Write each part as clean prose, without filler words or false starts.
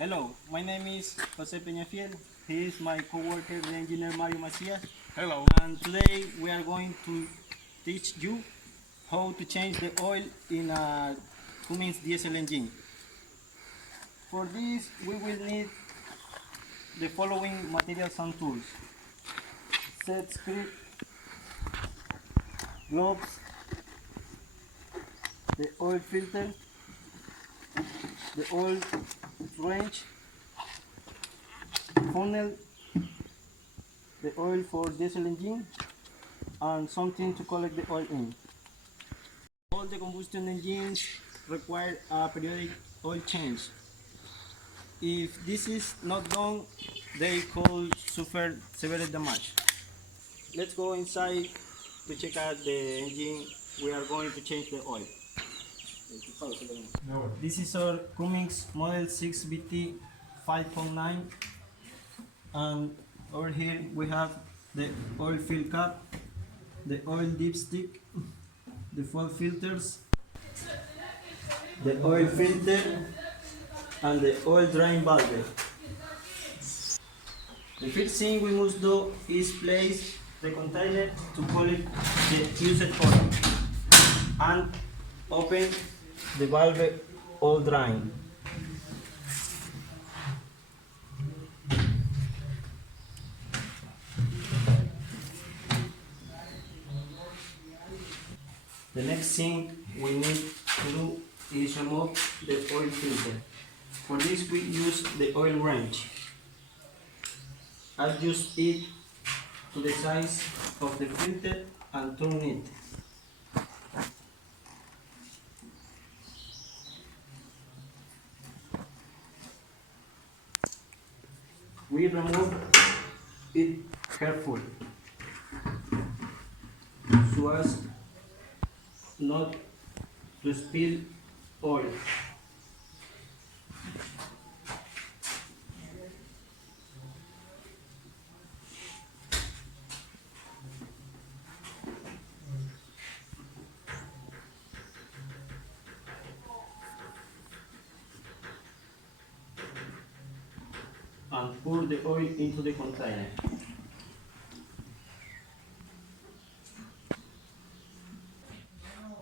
Hello, my name is Jose Peñafiel. He is my co-worker, the engineer Mario Macias. Hello. And today we are going to teach you how to change the oil in a Cummins diesel engine. For this, we will need the following materials and tools: set screw, gloves, the oil filter, the oil wrench, funnel, the oil for diesel engine, and something to collect the oil in. All the combustion engines require a periodic oil change. If this is not done, they could suffer severe damage. Let's go inside to check out the engine. We are going to change the oil. This is our Cummins Model 6BT 5.9, and over here we have the oil fill cap, the oil dipstick, the fuel filters, the oil filter, and the oil drain valve. The first thing we must do is place the container to collect the used oil and open the valve oil drain. The next thing we need to do is remove the oil filter. For this we use the oil wrench. Adjust it to the size of the filter and turn it. We remove it carefully so as not to spill oil. And pour the oil into the container.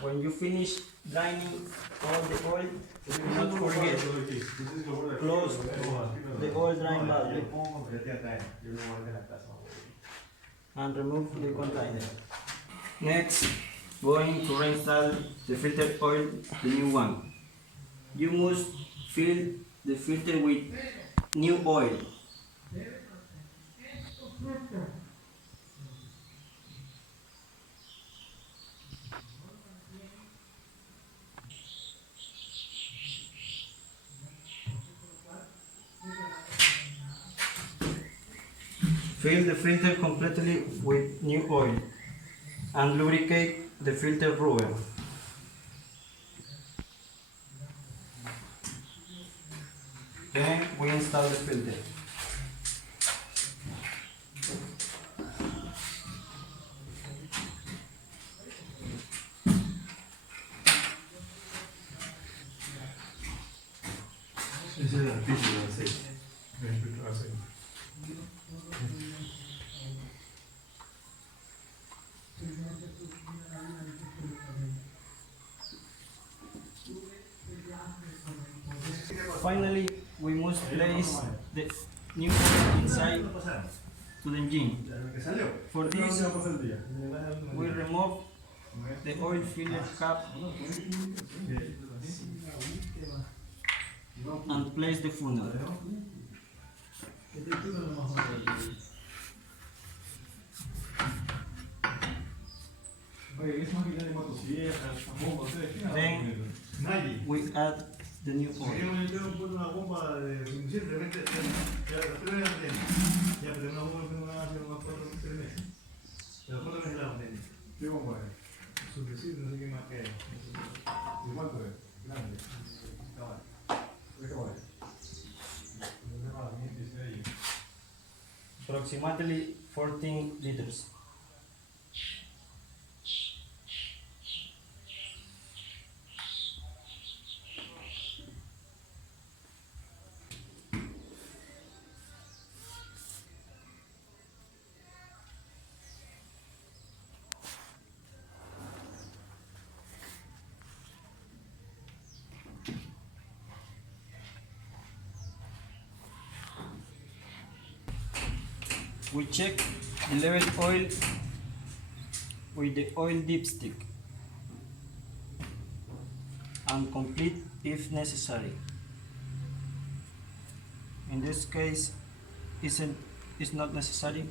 When you finish draining all the oil, do not forget close the oil drain valve and remove the container. Next, going to reinstall the filter oil, the new one. You must fill the filter with new oil. Fill the filter completely with new oil and lubricate the filter rubber. Then we install the filter. Ese es el piso de aceite. El filtro de aceite. Finally, we must place the new oil inside to the engine. For this, we remove the oil filler cap and place the funnel. Then we add the new oil. Approximately 14 liters. We check the level oil with the oil dipstick and complete if necessary. In this case, it's not necessary.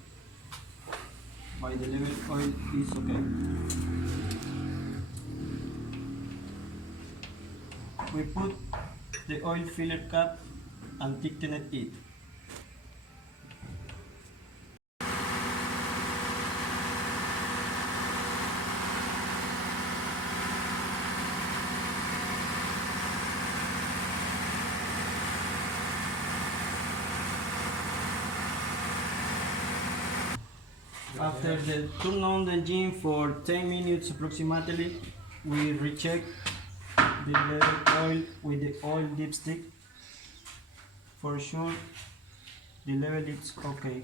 By the level oil is okay. We put the oil filler cap and tighten it. After the turn on the engine for 10 minutes approximately, we recheck the level oil with the oil dipstick. For sure, the level is okay.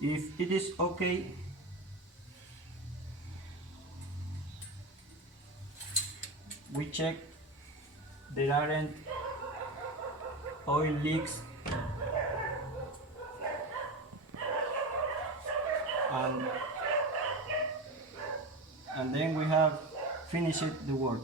If it is okay, we check there aren't oil leaks and then we have finished the work.